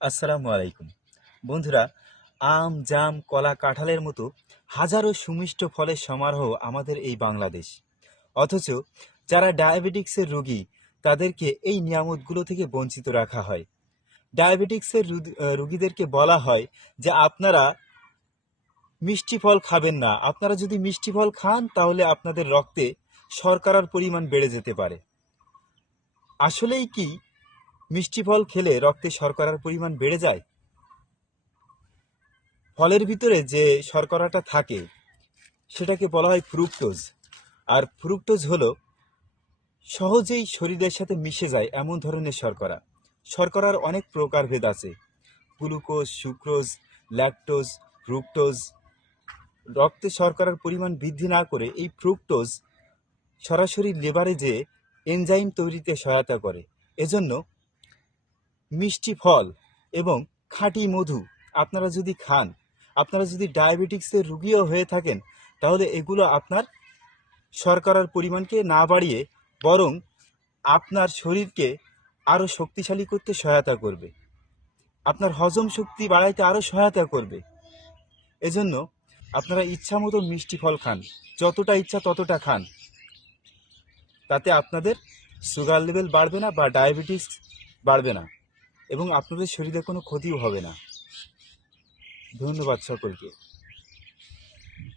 আসসালামু আলাইকুম বন্ধুরা। আম, জাম, কলা, কাঁঠালের মতো হাজারো সুমিষ্ট ফলের সমারোহ আমাদের এই বাংলাদেশ। অথচ যারা ডায়াবেটিক্সের রোগী তাদেরকে এই নিয়ামতগুলো থেকে বঞ্চিত রাখা হয়। ডায়াবেটিক্সের রোগীদেরকে বলা হয় যে আপনারা মিষ্টি ফল খাবেন না, আপনারা যদি মিষ্টি ফল খান তাহলে আপনাদের রক্তে শর্করার পরিমাণ বেড়ে যেতে পারে। আসলেই কি মিষ্টি ফল খেলে রক্তে শর্করার পরিমাণ বেড়ে যায়? ফলের ভিতরে যে শর্করাটা থাকে সেটাকে বলা হয় ফ্রুক্টোজ। আর ফ্রুক্টোজ হলো সহজেই শরীরের সাথে মিশে যায় এমন ধরনের শর্করা। শর্করার অনেক প্রকারভেদ আছে: গ্লুকোজ, সুক্রোজ, ল্যাকটোজ, ফ্রুক্টোজ। রক্তে শর্করার পরিমাণ বৃদ্ধি না করে এই ফ্রুক্টোজ সরাসরি লিভারে যেয়ে এনজাইম তৈরিতে সহায়তা করে। এজন্য মিষ্টি ফল এবং খাঁটি মধু আপনারা যদি খান, আপনারা যদি ডায়াবেটিক্সের রোগীও হয়ে থাকেন, তাহলে এগুলো আপনার শর্করার পরিমাণকে না বাড়িয়ে বরং আপনার শরীরকে আরও শক্তিশালী করতে সহায়তা করবে, আপনার হজম শক্তি বাড়াইতে আরও সহায়তা করবে। এজন্য আপনারা ইচ্ছা মতো মিষ্টি ফল খান, যতটা ইচ্ছা ততটা খান। তাতে আপনাদের সুগার লেভেল বাড়বে না বা ডায়াবেটিস বাড়বে না, এবং আপনাদের শরীরে কোনো ক্ষতিও হবে না। ধন্যবাদ সকলকে।